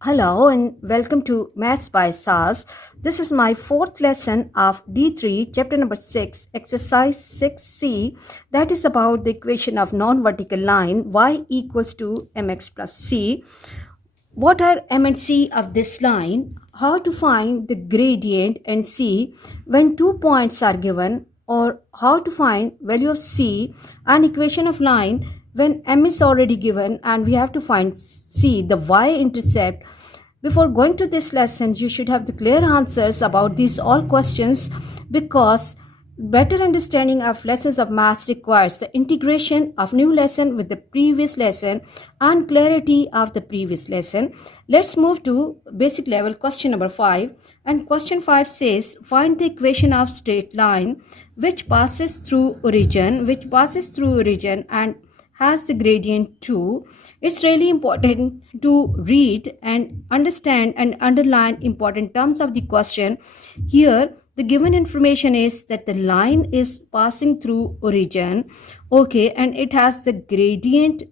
Hello and welcome to Maths by SAS. This is my fourth lesson of D3, chapter number 6, exercise 6C, that is about the equation of non-vertical line y equals to mx plus c. What are m and c of this line? How to find the gradient and c when 2 points are given, or how to find value of c and equation of line when m is already given and we have to find c, the y-intercept. Before going to this lesson, you should have the clear answers about these all questions, because better understanding of lessons of maths requires the integration of new lesson with the previous lesson and clarity of the previous lesson. Let's move to basic level question number 5. And question 5 says, find the equation of straight line which passes through origin and has the gradient 2. It's really important to read and understand and underline important terms of the question. Here, the given information is that the line is passing through origin, okay, and it has the gradient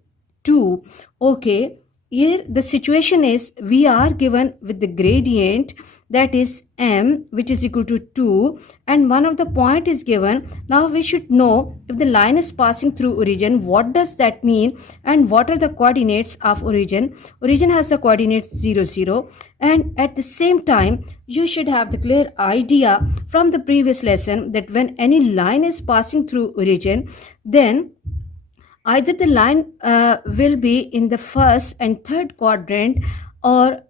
2, okay. Here the situation is we are given with the gradient, that is m, which is equal to 2, and one of the point is given. Now we should know, if the line is passing through origin, what does that mean and what are the coordinates of origin. Origin has the coordinates 0, 0, and at the same time you should have the clear idea from the previous lesson that when any line is passing through origin, then either the line will be in the first and third quadrant, or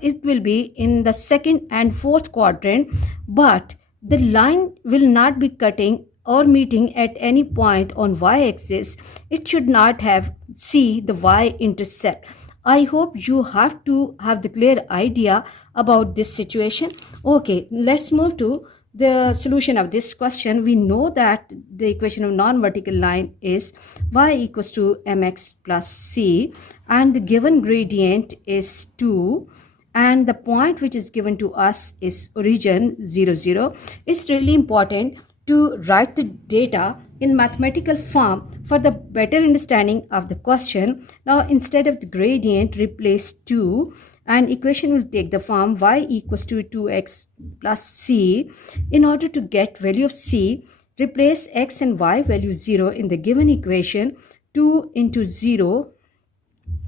it will be in the second and fourth quadrant, but the line will not be cutting or meeting at any point on y-axis. It should not have the y-intercept. I hope you have to have the clear idea about this situation. Okay, let's move to the solution of this question. We know that the equation of non-vertical line is y equals to mx plus c, and the given gradient is 2, and the point which is given to us is origin 0, 0. It's really important to write the data in mathematical form for the better understanding of the question. Now, instead of the gradient, replace 2, and equation will take the form y equals to 2x plus c. In order to get value of c, replace x and y value 0 in the given equation. 2 into 0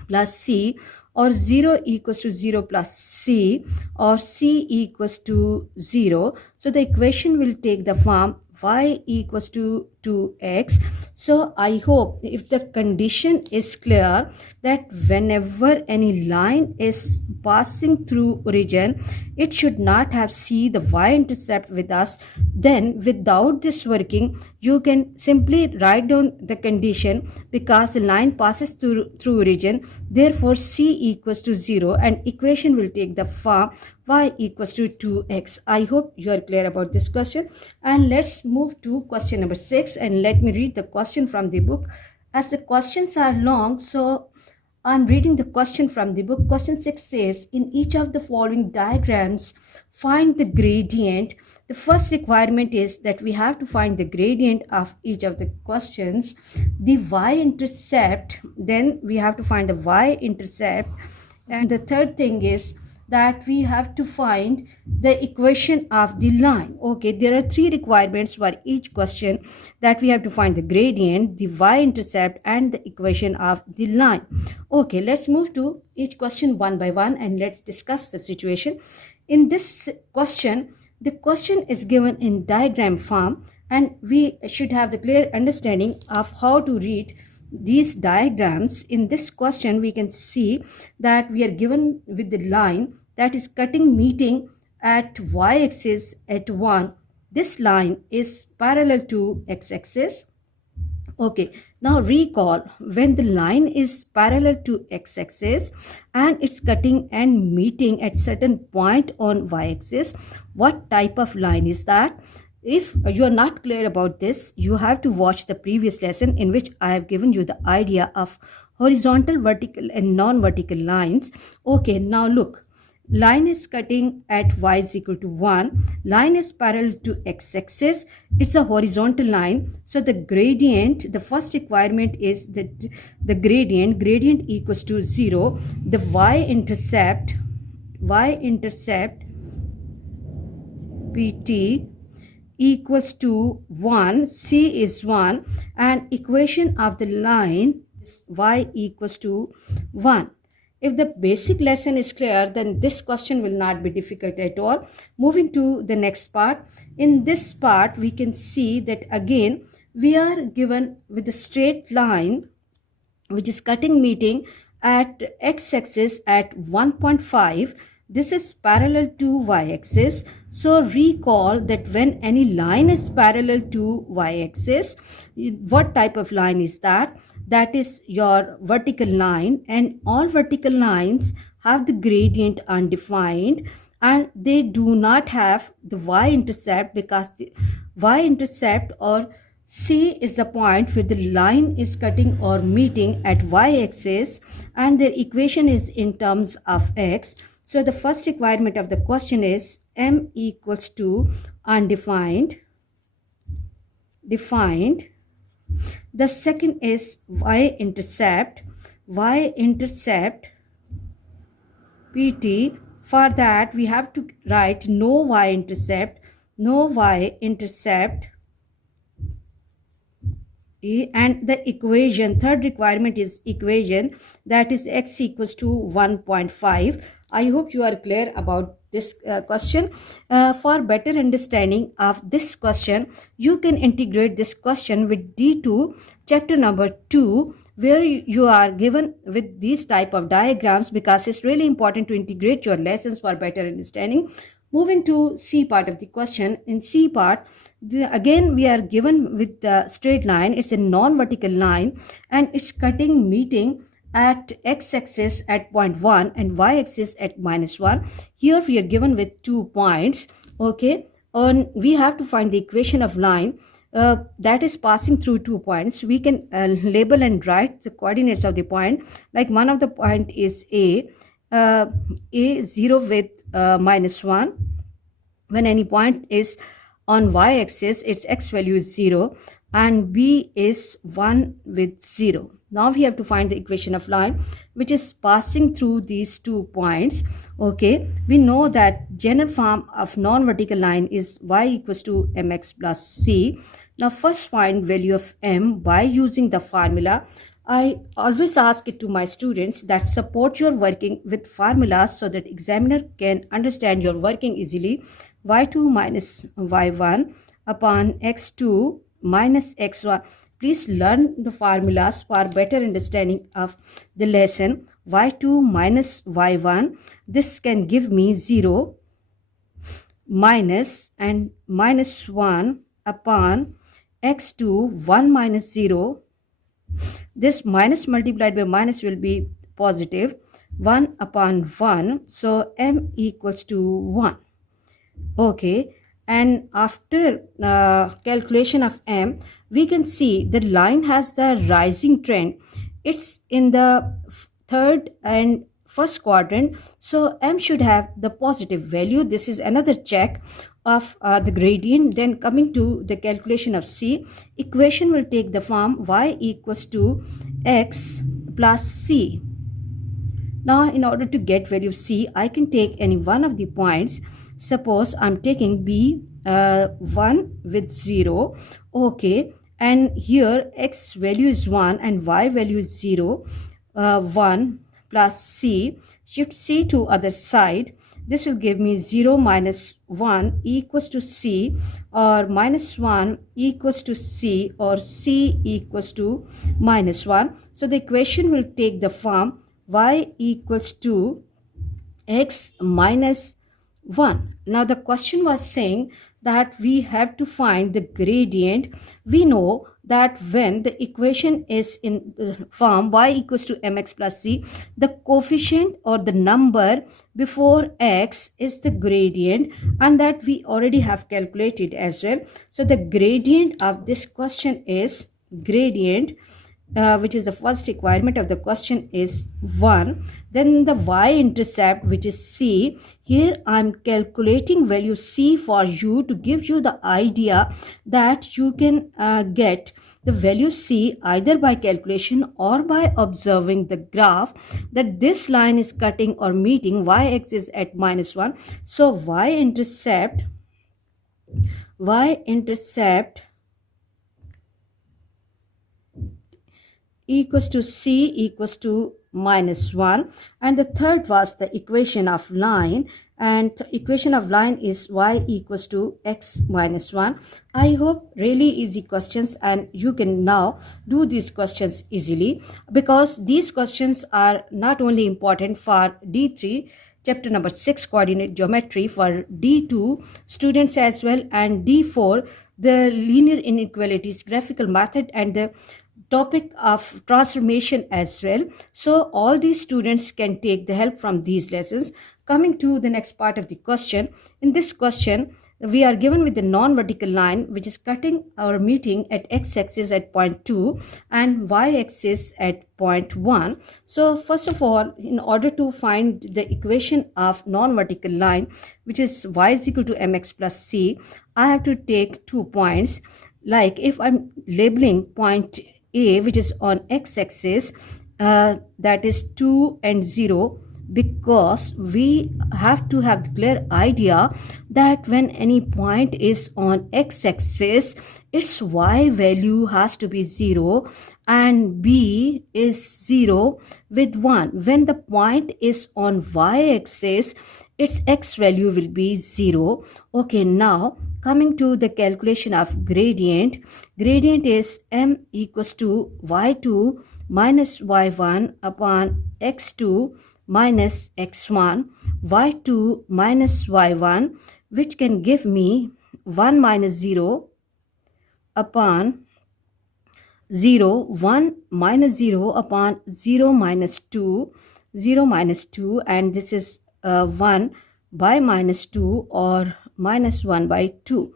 plus c, or 0 equals to 0 plus c, or c equals to 0. So the equation will take the form y equals to 2x. So I hope if the condition is clear that whenever any line is passing through origin, it should not have the y-intercept with us, then without this working, you can simply write down the condition, because the line passes through origin, therefore c equals to 0, and equation will take the form y equals to 2x. I hope you are clear about this question. And let's move to question number 6, and let me read the question from the book, as the questions are long, so I'm reading the question from the book. Question 6 says, in each of the following diagrams, find the gradient. The first requirement is that we have to find the gradient of each of the questions. The y-intercept, then we have to find the y-intercept. And the third thing is that we have to find the equation of the line. Okay, there are 3 requirements for each question, that we have to find the gradient, the y-intercept, and the equation of the line. Okay, let's move to each question one by one and let's discuss the situation. In this question, the question is given in diagram form, and we should have the clear understanding of how to read these diagrams. In this question, we can see that we are given with the line that is cutting meeting at y-axis at 1. This line is parallel to x-axis. Okay, now recall, when the line is parallel to x-axis and it's cutting and meeting at certain point on y-axis, what type of line is that? If you are not clear about this, you have to watch the previous lesson, in which I have given you the idea of horizontal, vertical, and non-vertical lines. Okay, now look. Line is cutting at y is equal to 1. Line is parallel to x-axis. It's a horizontal line. So the gradient, the first requirement is that the gradient equals to 0. The y-intercept y-intercept pt equals to 1, c is 1, and equation of the line is y equals to 1. If the basic lesson is clear, then this question will not be difficult at all. Moving to the next part. In this part, we can see that again, we are given with a straight line which is cutting meeting at x-axis at 1.5. This is parallel to y-axis. So recall that when any line is parallel to y-axis, what type of line is that? That is your vertical line, and all vertical lines have the gradient undefined and they do not have the y-intercept, because the y-intercept or C is the point where the line is cutting or meeting at y-axis, and their equation is in terms of x. So the first requirement of the question is m equals to undefined, defined. The second is y-intercept pt. For that we have to write no y-intercept, and the equation, third requirement is equation, that is x equals to 1.5. I hope you are clear about this question. For better understanding of this question, you can integrate this question with D2 chapter number 2, where you are given with these type of diagrams, because it's really important to integrate your lessons for better understanding. Moving to C part of the question. In C part, again we are given with the straight line. It's a non-vertical line and it's cutting meeting at x-axis at 0.1 and y-axis at -1. Here we are given with 2 points. Okay, and we have to find the equation of line that is passing through 2 points. We can label and write the coordinates of the point. Like one of the point is a 0 with -1. When any point is on y-axis, its x value is 0, and b is 1 with 0. Now we have to find the equation of line which is passing through these 2 points. Okay, we know that general form of non-vertical line is y equals to mx plus c. Now first find value of m by using the formula. I always ask it to my students that support your working with formulas so that examiner can understand your working easily. y2 minus y1 upon x2 minus x1. Please learn the formulas for better understanding of the lesson. y2 minus y1, this can give me 0 minus and minus 1 upon x2 1 minus 0. This minus multiplied by minus will be positive, 1 upon 1. So m equals to 1. Okay, and after calculation of m, we can see the line has the rising trend. It's in the third and first quadrant, so m should have the positive value. This is another check of the gradient. Then coming to the calculation of c, equation will take the form y equals to x plus c. Now in order to get value of c, I can take any one of the points. Suppose I'm taking b 1 with 0. Okay, and here x value is 1 and y value is 0. 1 plus c, shift c to other side. This will give me 0 minus 1 equals to c, or minus 1 equals to c, or c equals to minus 1. So the equation will take the form y equals to x minus 1. Now the question was saying that we have to find the gradient. We know that when the equation is in the form y equals to mx plus c, the coefficient or the number before x is the gradient, and that we already have calculated as well. So the gradient of this question is gradient which is the first requirement of the question, is 1. Then the y-intercept, which is c. Here I'm calculating value c for you to give you the idea that you can get the value c either by calculation or by observing the graph, that this line is cutting or meeting y-axis at -1. So y-intercept equals to c equals to -1. And the third was the equation of line, and the equation of line is y equals to x minus 1. I hope really easy questions, and you can now do these questions easily, because these questions are not only important for D3 chapter number 6 coordinate geometry, for D2 students as well, and D4 the linear inequalities graphical method and the topic of transformation as well. So all these students can take the help from these lessons. Coming to the next part of the question, in this question we are given with the non-vertical line which is cutting or meeting at x-axis at point 2 and y-axis at point 1. So first of all, in order to find the equation of non-vertical line, which is y is equal to mx plus c, I have to take 2 points. Like if I'm labeling point A, which is on x-axis, that is 2 and 0, because we have to have the clear idea that when any point is on x-axis, its y value has to be 0 and b is 0 with 1. When the point is on y-axis, its x value will be 0. Okay, now coming to the calculation of gradient. Gradient is m equals to y2 minus y1 upon x2 minus x1, y2 minus y1, which can give me 1 minus 0 upon 0, 1 minus 0 upon 0 minus 2, 0 minus 2, and this is 1 by minus 2 or minus 1 by 2.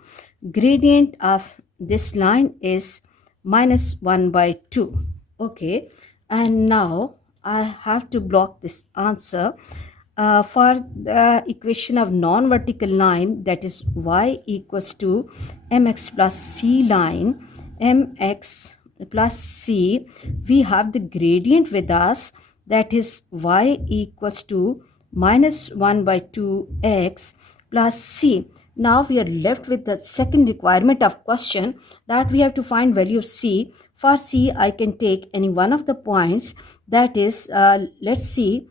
Gradient of this line is minus 1 by 2. Okay, and now I have to block this answer. For the equation of non-vertical line, that is y equals to mx plus c line, mx plus c, we have the gradient with us, that is y equals to minus 1 by 2x plus c. Now we are left with the second requirement of question, that we have to find value of c. For c, I can take any one of the points, that is, let's see,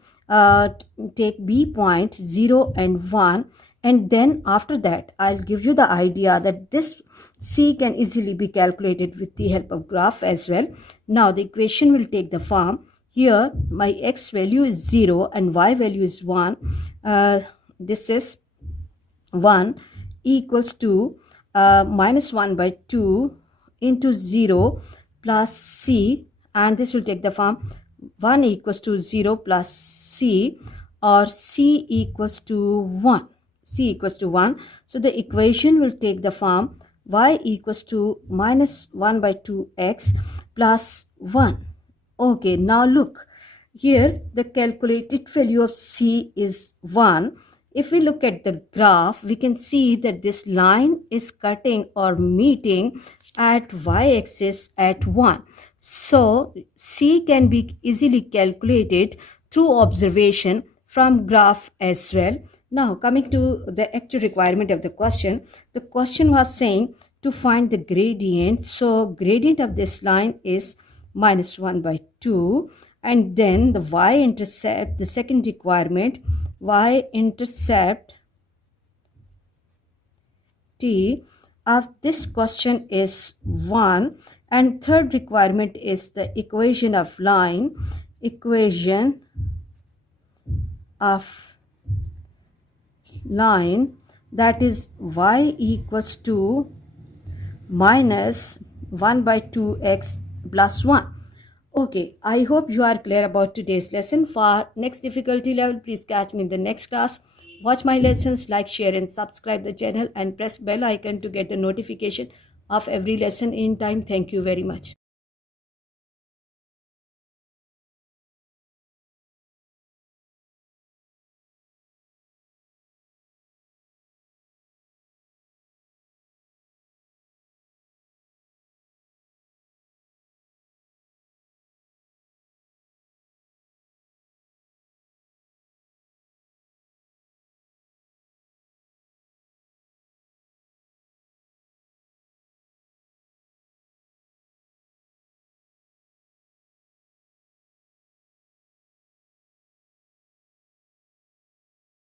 take b point 0 and 1, and then after that I'll give you the idea that this c can easily be calculated with the help of graph as well. Now the equation will take the form, here my x value is 0 and y value is 1. This is 1 equals to minus 1 by 2 into 0 plus c, and this will take the form 1 equals to 0 plus c, or c equals to 1. C equals to 1. So the equation will take the form y equals to minus 1 by 2x plus 1. Okay, now look, here the calculated value of c is 1. If we look at the graph, we can see that this line is cutting or meeting at y-axis at 1. So c can be easily calculated through observation from graph as well. Now coming to the actual requirement of the question was saying to find the gradient. So gradient of this line is minus 1 by 2, and then the y-intercept, the second requirement, y-intercept t of this question is 1, and third requirement is the equation of line, equation of line, that is y equals to minus 1 by 2x plus 1. Okay, I hope you are clear about today's lesson. For next difficulty level, please catch me in the next class. Watch my lessons, like, share and subscribe the channel, and press bell icon to get the notification of every lesson in time. Thank you very much.